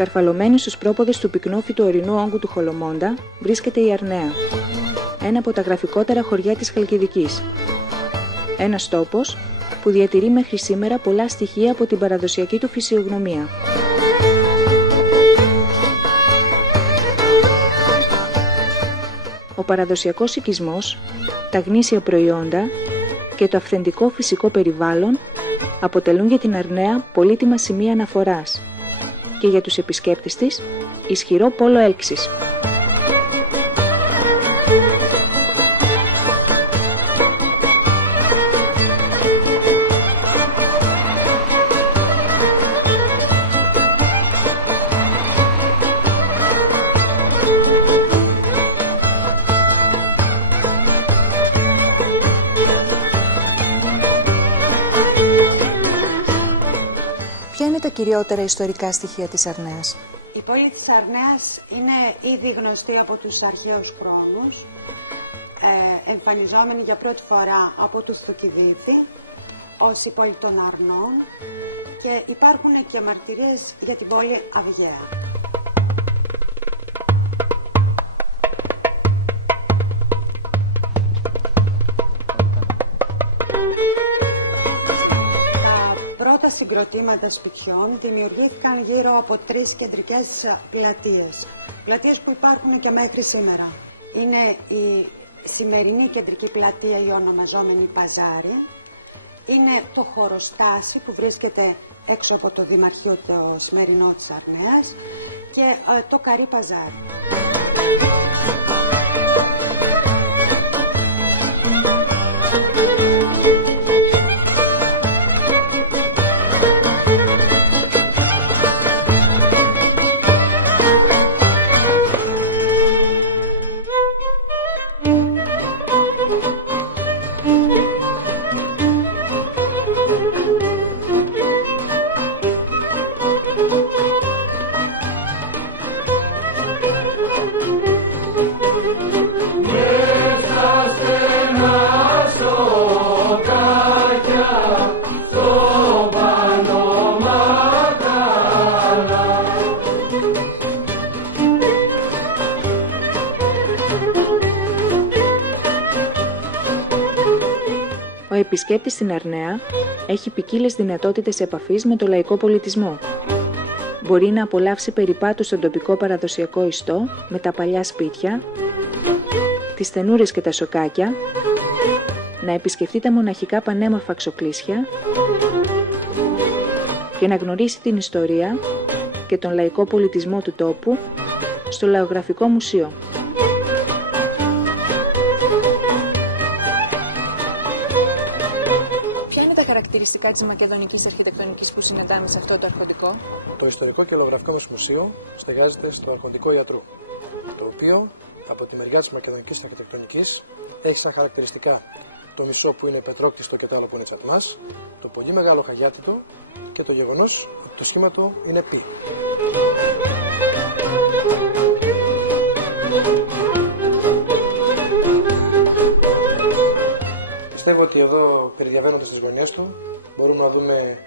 Σκαρφαλωμένη στους πρόποδες του πυκνόφυτου ορεινού όγκου του Χολομόντα βρίσκεται η Αρναία, ένα από τα γραφικότερα χωριά της Χαλκιδικής. Ένας τόπος που διατηρεί μέχρι σήμερα πολλά στοιχεία από την παραδοσιακή του φυσιογνωμία. Ο παραδοσιακός οικισμός, τα γνήσια προϊόντα και το αυθεντικό φυσικό περιβάλλον αποτελούν για την Αρναία πολύτιμα σημεία αναφοράς και για τους επισκέπτες της ισχυρό πόλο έλξης. Ποια είναι τα κυριότερα ιστορικά στοιχεία της Αρναίας? Η πόλη της Αρναίας είναι ήδη γνωστή από τους αρχαίους χρόνους, εμφανιζόμενη για πρώτη φορά από τους Θουκυδίδη ως η πόλη των Αρνών, και υπάρχουν και μαρτυρίες για την πόλη Αυγαία. Τα συγκροτήματα σπιτιών δημιουργήθηκαν γύρω από 3 κεντρικές πλατείες. Πλατείες που υπάρχουν και μέχρι σήμερα. Είναι η σημερινή κεντρική πλατεία, η ονομαζόμενη Παζάρι. Είναι το χωροστάσι που βρίσκεται έξω από το Δημαρχείο το σημερινό της Αρναίας και το Καρύ Παζάρι. Ο επισκέπτης στην Αρναία έχει ποικίλες δυνατότητες επαφής με το λαϊκό πολιτισμό. Μπορεί να απολαύσει περιπάτους στον τοπικό παραδοσιακό ιστό με τα παλιά σπίτια, τις στενούρες και τα σοκάκια, να επισκεφτεί τα μοναχικά πανέμορφα ξοκλήσια και να γνωρίσει την ιστορία και τον λαϊκό πολιτισμό του τόπου στο Λαογραφικό Μουσείο. Χαρακτηριστικά της μακεδονικής αρχιτεκτονικής που συναντάμε σε αυτό το αρχοντικό. Το ιστορικό και λαογραφικό μας μουσείο στεγάζεται στο αρχοντικό Ιατρού, το οποίο από τη μεριά της μακεδονικής αρχιτεκτονικής έχει σαν χαρακτηριστικά το μισό που είναι πετρόκτιστο και το άλλο που είναι τσατμάς, το πολύ μεγάλο χαγιάτιτο και το γεγονός ότι το σχήμα του είναι πι. Πιστεύω ότι εδώ, περιδιαβαίνοντας τις γωνιές του, μπορούμε να δούμε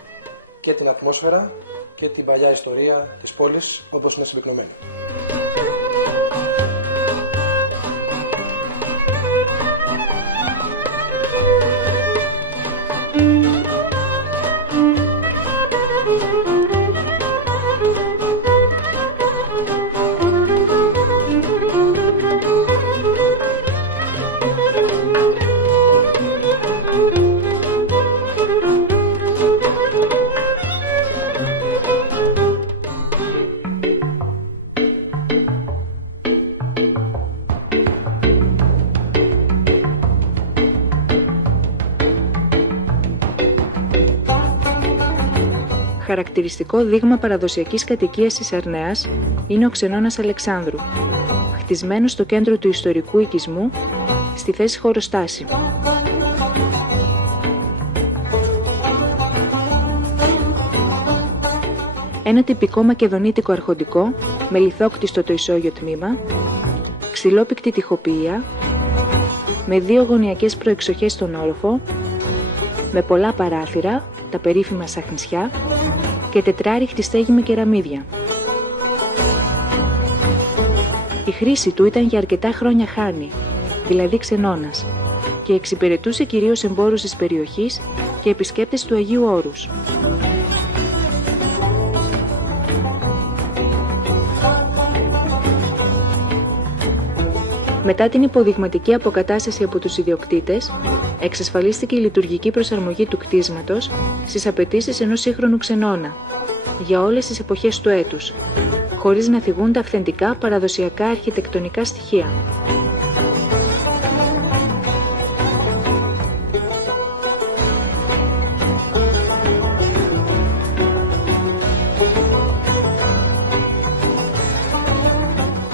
και την ατμόσφαιρα και την παλιά ιστορία της πόλης, όπως είναι συμπυκνωμένη. Χαρακτηριστικό δείγμα παραδοσιακής κατοικίας της Αρναίας είναι ο ξενώνας Αλεξάνδρου, χτισμένος στο κέντρο του ιστορικού οικισμού, στη θέση χωροστάση. Ένα τυπικό μακεδονίτικο αρχοντικό με λιθόκτιστο το ισόγειο τμήμα, ξυλόπικτη τοιχοποιία, με 2 γωνιακές προεξοχές στον όροφο, με πολλά παράθυρα, τα περίφημα σαχνισιά και τετράριχτη στέγη με κεραμίδια. Η χρήση του ήταν για αρκετά χρόνια χάνη, δηλαδή ξενώνας, και εξυπηρετούσε κυρίως εμπόρους της περιοχής και επισκέπτες του Αγίου Όρους. Μετά την υποδειγματική αποκατάσταση από τους ιδιοκτήτες, εξασφαλίστηκε η λειτουργική προσαρμογή του κτίσματος στις απαιτήσεις ενός σύγχρονου ξενώνα για όλες τις εποχές του έτους, χωρίς να θυγούν τα αυθεντικά παραδοσιακά αρχιτεκτονικά στοιχεία.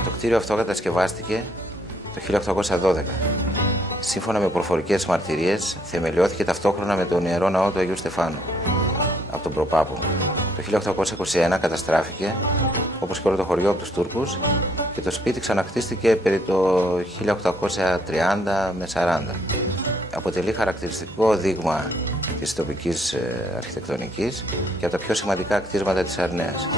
Το κτίριο αυτό κατασκευάστηκε το 1812. Σύμφωνα με προφορικές μαρτυρίες, θεμελιώθηκε ταυτόχρονα με τον Ιερό Ναό του Αγίου Στεφάνου από τον προπάπο. Το 1821 καταστράφηκε, όπως και όλο το χωριό από τους Τούρκους, και το σπίτι ξαναχτίστηκε περί το 1830 με 40. Αποτελεί χαρακτηριστικό δείγμα της τοπικής αρχιτεκτονικής και από τα πιο σημαντικά κτίσματα της Αρνέας.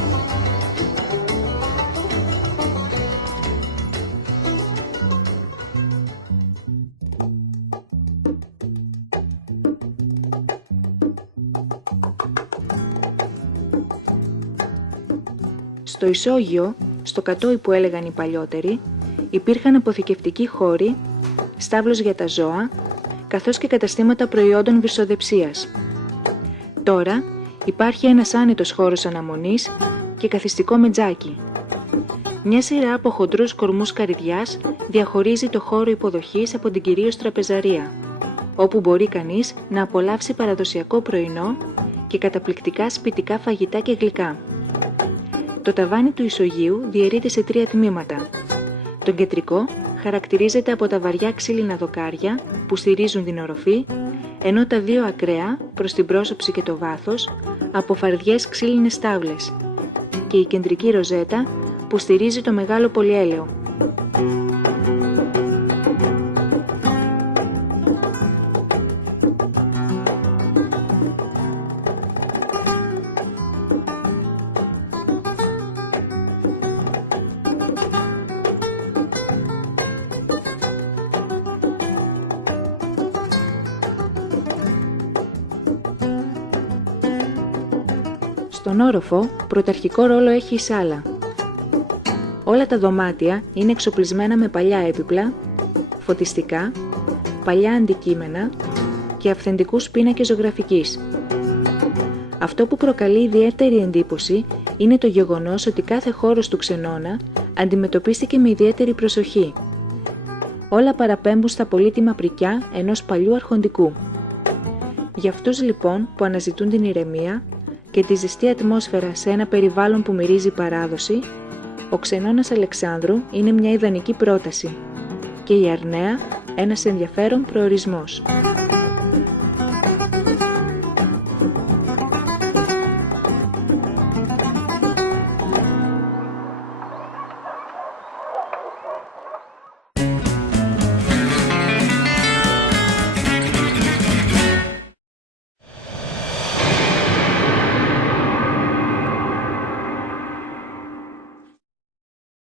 Στο ισόγειο, στο κατόι που έλεγαν οι παλιότεροι, υπήρχαν αποθηκευτικοί χώροι, στάβλος για τα ζώα, καθώς και καταστήματα προϊόντων βυρσοδεψίας. Τώρα υπάρχει ένας άνετος χώρος αναμονής και καθιστικό μετζάκι. Μια σειρά από χοντρούς κορμούς καρυδιάς διαχωρίζει το χώρο υποδοχής από την κυρίως τραπεζαρία, όπου μπορεί κανείς να απολαύσει παραδοσιακό πρωινό και καταπληκτικά σπιτικά φαγητά και γλυκά. Το ταβάνι του ισογείου διαιρείται σε 3 τμήματα. Το κεντρικό χαρακτηρίζεται από τα βαριά ξύλινα δοκάρια που στηρίζουν την οροφή, ενώ τα 2 ακραία, προς την πρόσωψη και το βάθος, από φαρδιές ξύλινες τάβλες, και η κεντρική ροζέτα που στηρίζει το μεγάλο πολυέλαιο. Στον όροφο, πρωταρχικό ρόλο έχει η σάλα. Όλα τα δωμάτια είναι εξοπλισμένα με παλιά έπιπλα, φωτιστικά, παλιά αντικείμενα και αυθεντικούς πίνακες ζωγραφικής. Αυτό που προκαλεί ιδιαίτερη εντύπωση είναι το γεγονός ότι κάθε χώρος του ξενώνα αντιμετωπίστηκε με ιδιαίτερη προσοχή. Όλα παραπέμπουν στα πολύτιμα πρικιά ενός παλιού αρχοντικού. Για αυτούς λοιπόν που αναζητούν την ηρεμία και τη ζεστή ατμόσφαιρα σε ένα περιβάλλον που μυρίζει παράδοση, ο ξενώνας Αλεξάνδρου είναι μια ιδανική πρόταση και η Αρνέα ένας ενδιαφέρον προορισμός.